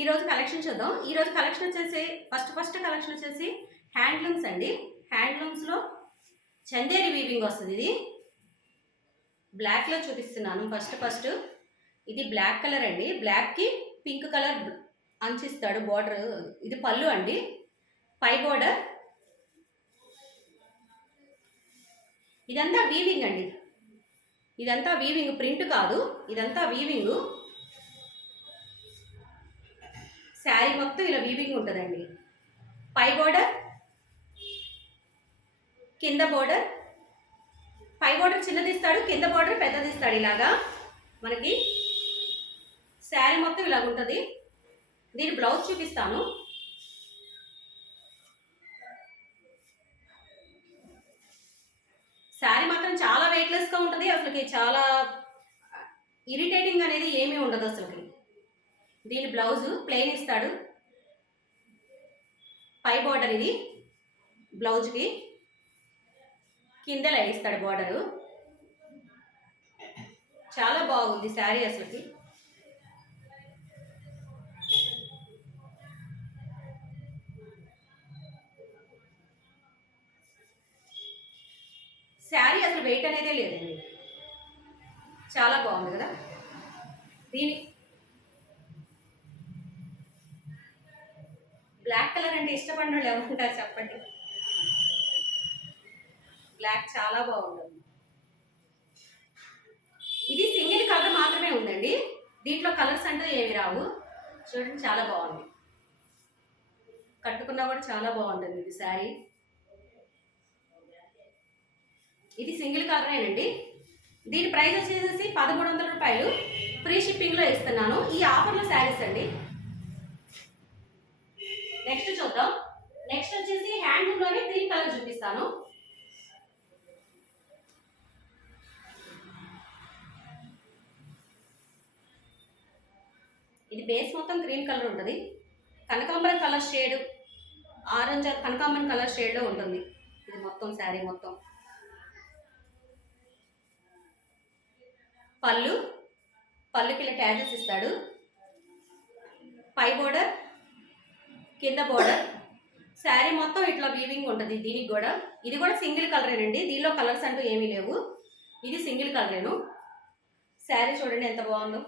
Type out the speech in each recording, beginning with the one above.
ఈరోజు కలెక్షన్ చూద్దాం. ఈరోజు కలెక్షన్ వచ్చేసి ఫస్ట్ కలెక్షన్ వచ్చేసి హ్యాండ్లూమ్స్ అండి. హ్యాండ్లూమ్స్లో చందేరి వీవింగ్ వస్తుంది. ఇది బ్లాక్లో చూపిస్తున్నాను. ఫస్ట్ ఇది బ్లాక్ కలర్ అండి. బ్లాక్కి పింక్ కలర్ అంచిస్తాడు బార్డర్. ఇది పళ్ళు అండి. పై బార్డర్. ఇదంతా వీవింగ్ అండి. ఇదంతా వీవింగ్, ప్రింట్ కాదు, ఇదంతా వీవింగ్. శారీ మొత్తం ఇలా వీవింగ్ ఉంటుందండి. పై బోర్డర్, కింద బోర్డర్. పై బోర్డర్ చిన్నది ఇస్తాడు, కింద బోర్డర్ పెద్దది ఇస్తాడు. ఇలాగా మనకి శారీ మొత్తం ఇలాగ ఉంటుంది. దీని బ్లౌజ్ చూపిస్తాను. శారీ మాత్రం చాలా వెయిట్లెస్గా ఉంటుంది. అసలుకి చాలా ఇరిటేటింగ్ అనేది ఏమీ ఉండదు అసలుకి. దీని బ్లౌజు ప్లెయిన్ ఇస్తాడు. పై బార్డర్ ఇది బ్లౌజ్కి, కింద లైన్ ఇస్తాడు బార్డరు. చాలా బాగుంది శారీ అసలుకి. శారీ అసలు వెయిట్ అనేదే లేదండి. చాలా బాగుంది కదా. దీని బ్లాక్ కలర్ అంటే ఇష్టపడిన వాళ్ళు ఎవరుంటారు చెప్పండి. బ్లాక్ చాలా బాగుంటుంది. ఇది సింగిల్ కలర్ మాత్రమే ఉందండి. దీంట్లో కలర్స్ అంటూ ఏమి రావు. చూడండి చాలా బాగుంది. కట్టుకున్నా కూడా చాలా బాగుంటుంది ఇది శారీ. ఇది సింగిల్ కలరేనండి. దీని ప్రైస్ వచ్చేసి 1300 రూపాయలు. ఫ్రీ షిప్పింగ్లో ఇస్తున్నాను. ఈ ఆఫర్లో శారీస్ అండి. నెక్స్ట్ చూద్దాం. నెక్స్ట్ వచ్చేసి హ్యాండ్లూమ్లోనే గ్రీన్ కలర్ చూపిస్తాను. ఇది బేస్ మొత్తం గ్రీన్ కలర్ ఉంటుంది. కనకాంబరం కలర్ షేడ్, ఆరెంజ్ కనకాంబరం కలర్ షేడ్లో ఉంటుంది. ఇది మొత్తం శారీ మొత్తం. పళ్ళుకి ఇలా ట్యాజెస్ ఇస్తాడు. పై బోర్డర్, కింద బోర్డర్. శారీ మొత్తం ఇట్లా వీవింగ్ ఉంటుంది. దీనికి కూడా ఇది కూడా సింగిల్ కలరేనండి. దీనిలో కలర్స్ అంటూ ఏమీ లేవు. ఇది సింగిల్ కలరేను. శారీ చూడండి ఎంత బాగుందో.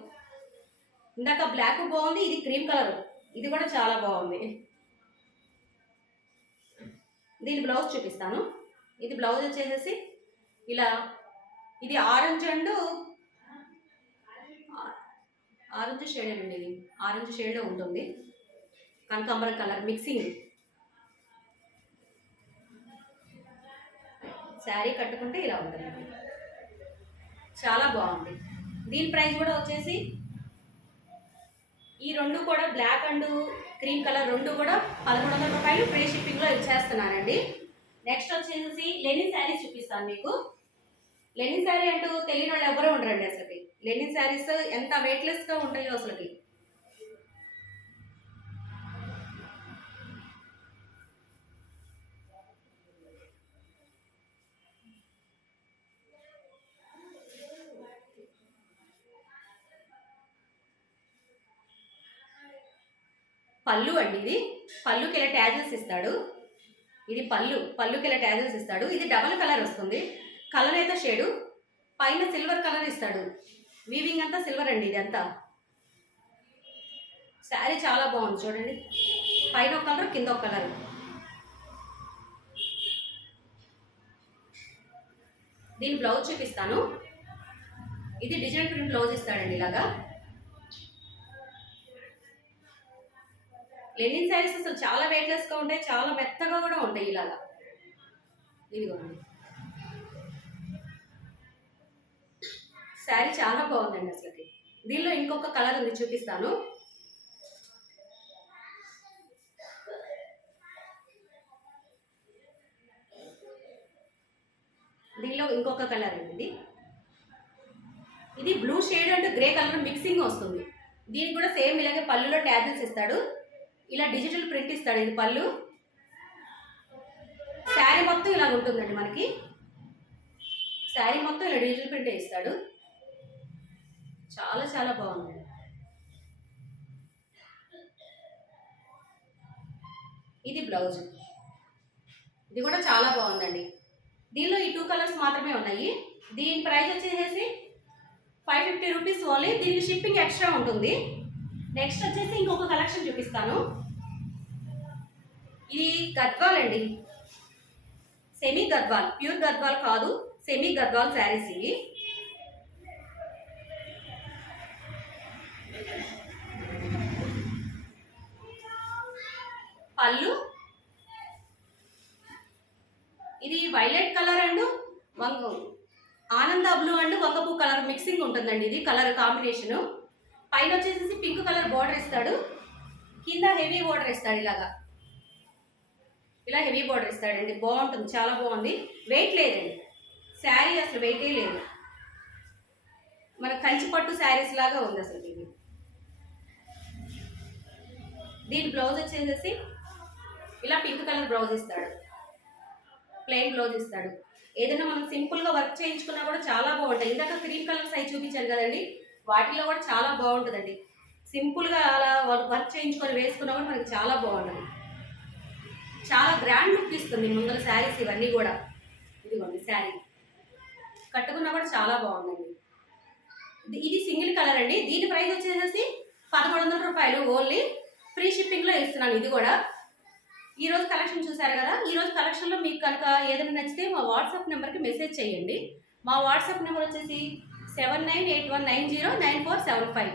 ఇందాక బ్లాక్ బాగుంది, ఇది క్రీమ్ కలర్. ఇది కూడా చాలా బాగుంది. దీని బ్లౌజ్ చూపిస్తాను. ఇది బ్లౌజ్ వచ్చేసేసి ఇలా, ఇది ఆరెంజ్ అండ్ ఆరెంజ్ షేడ్ అండి. ఇది ఆరెంజ్ షేడ్లో ఉంటుంది. కనకాంబరం కలర్ మిక్సింగ్. శారీ కట్టుకుంటే ఇలా ఉంటుంది. చాలా బాగుంది. దీని ప్రైస్ కూడా వచ్చేసి ఈ రెండు కూడా బ్లాక్ అండ్ క్రీమ్ కలర్ రెండు కూడా 1300 రూపాయలు ఫ్రీ షిప్పింగ్లో ఇచ్చేస్తున్నానండి. నెక్స్ట్ వచ్చేసి లెనిన్ శారీ చూపిస్తాను మీకు. లెనిన్ శారీ అంటూ తెలియని వాళ్ళు ఎవరూ ఉండరండి అసలుకి. లెనిన్ శారీస్ ఎంత వెయిట్లెస్గా ఉంటాయో అసలుకి. పళ్ళు అండి. ఇది పళ్ళుకి ఇలా ట్యాజెస్ ఇస్తాడు. ఇది పళ్ళుకి ఇలా ట్యాజెస్ ఇస్తాడు. ఇది డబల్ కలర్ వస్తుంది. కలర్ అయితే షేడు, పైన సిల్వర్ కలర్ ఇస్తాడు. వీవింగ్ అంతా సిల్వర్ అండి. ఇది అంతా శారీ చాలా బాగుంది చూడండి. పైన ఒక కలర్, కింద ఒక కలర్. దీని బ్లౌజ్ చూపిస్తాను. ఇది డిజైన్ ప్రింట్ బ్లౌజ్ ఇస్తాడండి. ఇలాగా లెనిన్ శారీస్ అసలు చాలా వెయిట్లెస్గా ఉంటాయి, చాలా మెత్తగా కూడా ఉంటాయి. ఇలాగా ఇదిగోండి. శారీ చాలా బాగుందండి అసలుకి. దీనిలో ఇంకొక కలర్ ఉంది, చూపిస్తాను. దీనిలో ఇంకొక కలర్ ఉంది. ఇది blue shade and grey colour mixing వస్తుంది. దీనికి కూడా సేమ్ ఇలాగే పళ్ళులో ట్యాజెస్ ఇస్తాడు. ఇలా డిజిటల్ ప్రింట్ ఇస్తాడు. ఇది పళ్ళు. శారీ మొత్తం ఇలా ఉంటుందండి మనకి. శారీ మొత్తం ఇలా డిజిటల్ ప్రింట్ ఇస్తాడు. చాలా చాలా బాగుంది. ఇది బ్లౌజ్. ఇది కూడా చాలా బాగుందండి. దీనిలో ఈ 2 కలర్స్ మాత్రమే ఉన్నాయి. దీని ప్రైస్ వచ్చేసి 550 రూపీస్ ఓన్లీ. దీనికి షిప్పింగ్ ఎక్స్ట్రా ఉంటుంది. నెక్స్ట్ వచ్చేసి ఇంకొక కలెక్షన్ చూపిస్తాను. ఇది గద్వాల్ అండి, సెమీ గద్వాల్, ప్యూర్ గద్వాల్ కాదు, సెమీ గద్వాల్ శారీస్ ఇవి. పళ్ళు ఇది వైలెట్ కలర్ అండ్ ఆనంద బ్లూ అండ్ వంగపూ కలర్ మిక్సింగ్ ఉంటుందండి. ఇది కలర్ కాంబినేషన్. పైన వచ్చేసి పింక్ కలర్ బోర్డర్ ఇస్తాడు, కింద హెవీ బోర్డర్ ఇస్తాడు. ఇలా హెవీ బోర్డర్ ఇస్తాడండి. బాగుంటుంది, చాలా బాగుంది. వెయిట్ లేదండి శారీ, అసలు వెయిటే లేదు. మన కంచి పట్టు శారీస్ లాగా ఉంది అసలు ఇది. దీని బ్లౌజ్ వచ్చేసి ఇలా పింక్ కలర్ బ్లౌజ్ ఇస్తాడు, ప్లెయిన్ బ్లౌజ్ ఇస్తాడు. ఏదైనా మనం సింపుల్గా వర్క్ చేయించుకున్నా కూడా చాలా బాగుంటాయి. ఇందాక క్రీమ్ కలర్స్ అవి చూపించాను కదండి, వాటిలో కూడా చాలా బాగుంటుందండి. సింపుల్గా అలా వర్క్ చేయించుకొని వేసుకున్నా కూడా మనకి చాలా బాగుంటుంది. చాలా గ్రాండ్ లుక్ ఇస్తుంది ముందర శారీస్ ఇవన్నీ కూడా. ఇదిగోండి శారీ కట్టుకున్నా కూడా చాలా బాగుందండి. ఇది సింగిల్ కలర్ అండి. దీని ప్రైస్ వచ్చేసి 1100 రూపాయలు ఓన్లీ. ఫ్రీ షిప్పింగ్లో ఇస్తున్నాను. ఇది కూడా ఈరోజు కలెక్షన్ చూసారు కదా. ఈరోజు కలెక్షన్లో మీకు కనుక ఏదైనా నచ్చితే మా వాట్సాప్ నెంబర్కి మెసేజ్ చేయండి. మా వాట్సాప్ నెంబర్ వచ్చేసి 7981909475.